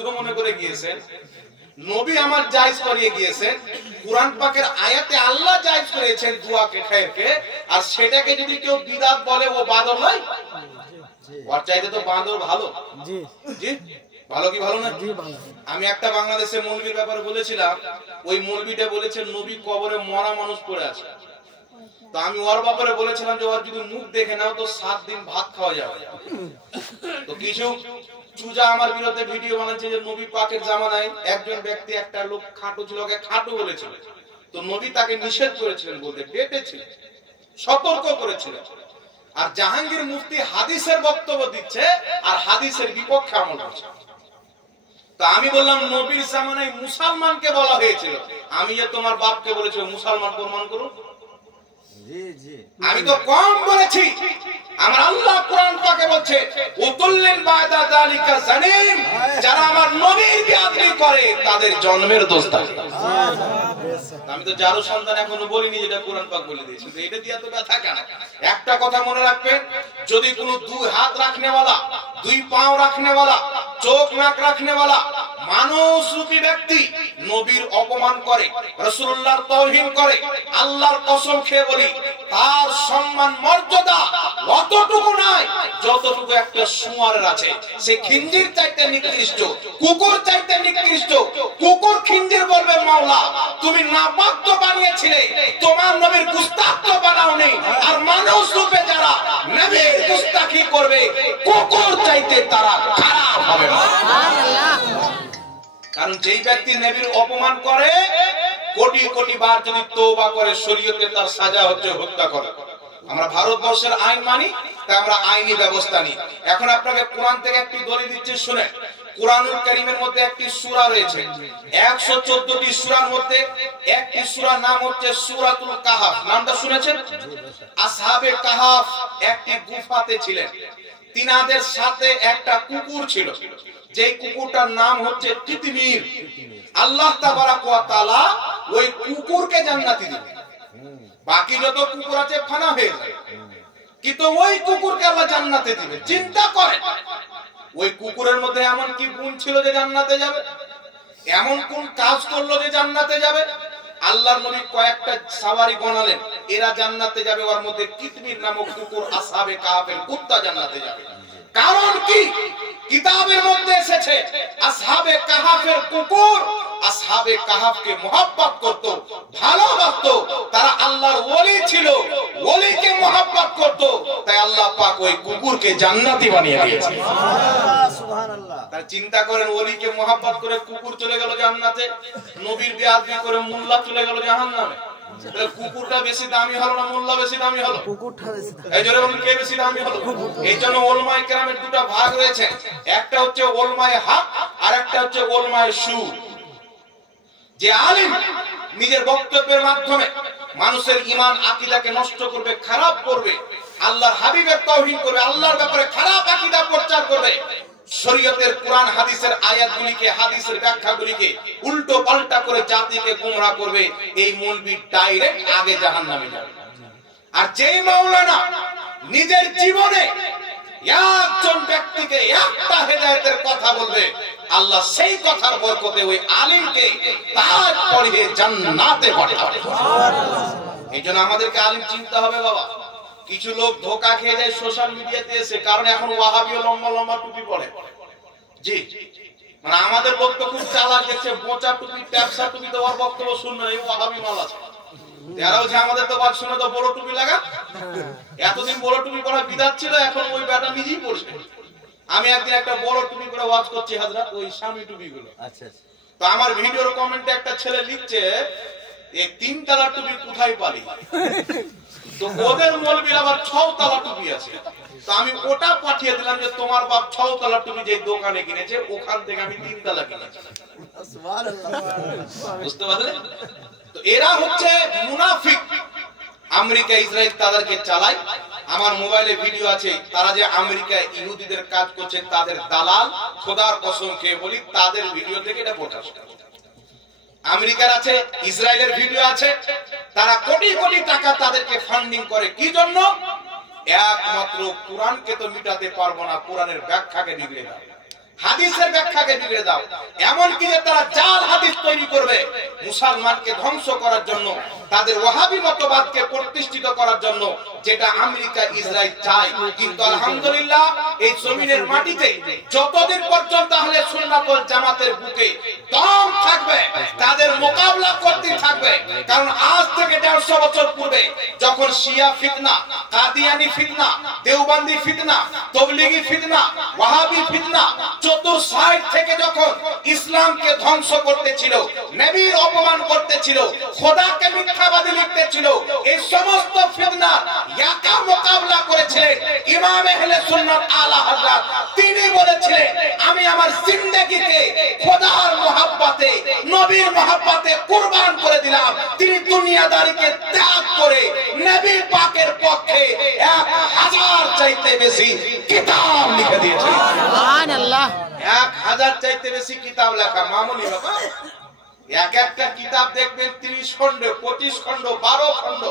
যুদ্ধ মনে করে গিয়েছেন, নবী আমার জায়েজ করিয়ে গিয়েছেন, কুরআন পাকের আয়াতে আল্লাহ জায়েজ করেছেন দুয়াকে খায়রকে, আর সেটাকে যদি কেউ বিদআত বলে ও বাদর নয়? ওর চাইতে তো বাদর ভালো। জি জি, ভালো কি ভালো না? জি ভালো। আমি একটা বাংলাদেশের মৌলবীর ব্যাপারে বলেছিলাম, ওই মৌলবীটা বলেছে নবী কবরে মরা মানুষ পড়ে আছে। তো আমি ওর ব্যাপারে বলেছিলাম যে ওর যদি মুখ দেখে নাও তো 7 দিন ভাত খাওয়া যাবে। তো কিছু চুজা আমার বিরুদ্ধে ভিডিও বানাচ্ছে যে নবী পাকের জামানায় একজন ব্যক্তি, একটা লোক খাটো ছিল, ওকে খাটো বলেছিল, তো নবী তাকে নিষেধ করেছিলেন বলতে, ডেটেছিলেন, সতর্ক করেছিলেন। আর জাহাঙ্গীর মুফতি হাদিসের বক্তব্য দিচ্ছে আর হাদিসের বিপক্ষে আমল করছে। তো আমি বললাম নবীর জামানায় মুসলমানকে বলা হয়েছিল, আমি যে তোমার বাপকে বলেছি মুসলমান প্রমাণ করুন। আমি তো কম বলেছি, আমার আল্লাহ কোরআন পাকে বলছে উতুল্লিন বাদা যালিকা জানিম, যারা আমার নবীর বেয়াদবি করে তাদের জন্মের দোষ থাকে। আমি তো যারও সন্তান এখনো বলিনি, যেটা কোরআন পাক বলে দিয়েছে, তো এটা দিয়া তো ব্যথা কেন? একটা কথা মনে রাখবেন, যদি কোনো 2 হাত রাখনেওয়ালা, 2 পাও রাখনেওয়ালা, চোখ নাক রাখনেওয়ালা মানুষ রূপী ব্যক্তি নবীর অপমান করে, রাসূলুল্লাহর তাওহীন করে, আল্লাহর কসম খেয়ে বলি তার সম্মান মর্যাদা অতটুকু নাই যতটুকু একটা শুঁয়ারের আছে। সে খিঞ্জির চাইতে নিকৃষ্ট, কুকুর চাইতে নিকৃষ্ট। কুকুর খিঞ্জির বলবে মাওলা তুমি নাপাক তো বানিয়েছিলে, তোমার নবীর গুস্তাখ তো বানাওনি। আর মানুষ রূপে যারা নবীর গুস্তাখি করবে কুকুর চাইতে তারা খারাপ হবে। কারণ যেই ব্যক্তি নবীর অপমান করে কোটি কোটি বার যদি তওবা করে শরীয়তে তার সাজা হচ্ছে হত্যা করা। আমরা ভারতবর্ষের আইন মানি, তাই আমরা আইনি ব্যবস্থা নিই। এখন আপনাকে কোরআন থেকে একটি দলিল দিচ্ছি, শুনে। কোরআনুল কারীমের মধ্যে একটি সূরা রয়েছে, 114টি সূরার মধ্যে একটি সূরার নাম হচ্ছে সূরাতুল কাহাফ। নামটা শুনেছেন? আসহাবে কাহাফ একটি গুফাতে ছিলেন, তিনাদের সাথে একটা কুকুর ছিল, যেই কুকুরটার নাম হচ্ছে তিতমির। আল্লাহ তাবারাক ওয়া তাআলা ওই কুকুরকে জান্নাতি দিবেন, বাকি যত কুকুর আছে ফানা হয়ে যাবে, কিন্তু ওই কুকুরকে আল্লাহ জান্নাতে দিবে। চিন্তা করেন, ওই কুকুরের মধ্যে এমন কি গুণ ছিল যে জান্নাতে যাবে? এমন কোন কাজ করলো যে জান্নাতে যাবে? আল্লাহর নবী কয়েকটা সাওয়ারি গণালেন, এরা জান্নাতে যাবে, ওর মধ্যে কিতমির নামক কুকুর, আসহাবে কাহাফের কুত্তা জান্নাতে যাবে। কারণ কি? কিতাবের মধ্যে এসেছে আসহাবে কাহাফের কুকুর আসহাবে কাহাফকে মহব্বত করত, ভালোবাসতো, তারা আল্লাহর ওলি ছিল, ওলিকে মহব্বত করত, তাই আল্লাহ পাক ওই কুকুরকে জান্নাতি বানিয়ে দিয়েছে। সুবহানাল্লাহ। তার চিন্তা করেন, ওলিকে মহব্বত করে কুকুর চলে গেল জান্নাতে, নবীর বেয়াদবি করে মোল্লা চলে গেল জাহান্নামে। কুকুরটা বেশি দামি হলো না মোল্লা বেশি দামি হলো? কুকুরটা বেশি দামি। এই জন্য কে বেশি দামি হলো? এই জন্য উলামায়ে কেরামের দুটো ভাগ রয়েছে, একটা হচ্ছে উলামায়ে হক আর একটা হচ্ছে উলামায়ে সু। যে আলেম নিজের বক্তব্যের মাধ্যমে মানুষের ঈমান আকীদাকে নষ্ট করবে, খারাপ করবে, আল্লাহর হাবিবের তাওহীন করবে, আল্লাহর ব্যাপারে খারাপ আকীদা প্রচার করবে, শরীয়তের কোরআন হাদিসের আয়াতগুলিকে, হাদিসের ব্যাখ্যাগুলিকে উল্টো পাল্টা করে জাতিকে গোমরাহ করবে, এই মৌলবি ডাইরেক্ট আগে জাহান্নামে যাবে। আর যেই মাওলানা নিজের জীবনে একজন ব্যক্তিকে একটা হেদায়েতের কথা বলবে, আল্লাহ সেই কথার বরকতে ওই আলিমকে তাজ পরিয়ে জান্নাতে পাঠাবে। এইজন্য আমাদেরকে আলিম চিনতে হবে বাবা। কিছু লোক ধোঁকা খেয়ে যায় সোশ্যাল মিডিয়াতে এসে, কারণ এখন ওয়াহাবিও লম্বা লম্বা টুপি পরে। জি, মানে আমাদের লোক তো খুব চালাক, দেখছে বোচা টুপি, ট্যাপসা টুপি দেওয়ার বক্তব্য শুনবে, এই ওয়াহাবি মাল আছে। এরাও যে আমাদের তো বাদ শুনে তো বড় টুপি লাগা, এতদিন বড় টুপি পরা বিদাত ছিল, এখন ওই ব্যাটা নিজেই পড়ছে। আমি একদিন একটা বড় টুপি পরে ওয়াজ করছি হাজরাত, ওই স্বামী টুপি গুলো। আচ্ছা, তো আমার ভিডিওর কমেন্টে একটা ছেলে লিখছে, এই 3 তলা টুপি কোথায় পালি? তো ওদের মৌলবীর আবার 6 তলা টুপি আছে। তো আমি ওটা পাঠিয়ে দিলাম যে তোমার বাপ 6 তলা টুপি যে দোকানে কিনেছে, ওখান থেকে আমি 3 তলা কিনেছি। সুবহানাল্লাহ, বুঝতে পারলে? তো এরা হচ্ছে মুনাফিক। আমেরিকা ইসরায়েল তাদেরকে চালায়। আমার মোবাইলে ভিডিও আছে, তারা যে আমেরিকা ইহুদিদের কাজ করছে তাদের দালাল। খোদার কসম খেয়ে বলি, তাদের ভিডিও থেকে এটা প্রকাশ করে। আমেরিকার আছে, ইসরায়েলের ভিডিও আছে, তারা কোটি কোটি টাকা তাদেরকে ফান্ডিং করে। কি জন্য? একমাত্র কোরআনকে তো মিটাতে পারবো না, কোরআনের ব্যাখ্যাকে বিগড়ে দেয়। হাদিসের ব্যাখ্যাকে বিগড়ে দাও, এমন কি যে তারা জাল হাদিস তৈরি করবে মুসলমানকে ধ্বংস করার জন্য, তাদের ওয়াহাবি মতবাদকে প্রতিষ্ঠিত করার জন্য, যেটা আমেরিকা ইসরায়েল চায়। কিন্তু আলহামদুলিল্লাহ এই জমিনের মাটিতে যতদিন পর্যন্ত আহলে সুন্নাত ওয়াল জামাতের বুকে দম থাকবে তাদের মোকাবেলা করতে থাকবে। কারণ আজ থেকে 150 বছর পূর্বে যখন শিয়া ফিতনা, কাদিয়ানি ফিতনা, দেওবন্দি ফিতনা, তবলিগি ফিতনা, ওয়াহাবি ফিতনা চতুর সাইড থেকে যখন ইসলামকে ধ্বংস করতেছিল, নবীর অপমান করতেছিল, খোদাকে মিথ্যাবাদী লিখতেছিল, এই সমস্ত ফিতনা একা মোকাবেলা করেছিলেন ইমাম আহলে সুন্নাত আলা হযরত। তিনি বলেছিলেন আমি আমার জিন্দেগিকে খোদার মহব্বতে, নবীর মহব্বতে কুরবান করে দিলাম। তিনি দুনিয়াদারিকে ত্যাগ করে নবী পাকের পক্ষে 1000 চাইতে বেশি কিতাব লিখে দিয়েছেন। সুবহানাল্লাহ। 1000 চাইতে বেশি কিতাব লেখা মামুলি বাবা। এক একটা কিতাব দেখবেন 30 খণ্ড, 25 খণ্ড, 12 খণ্ড।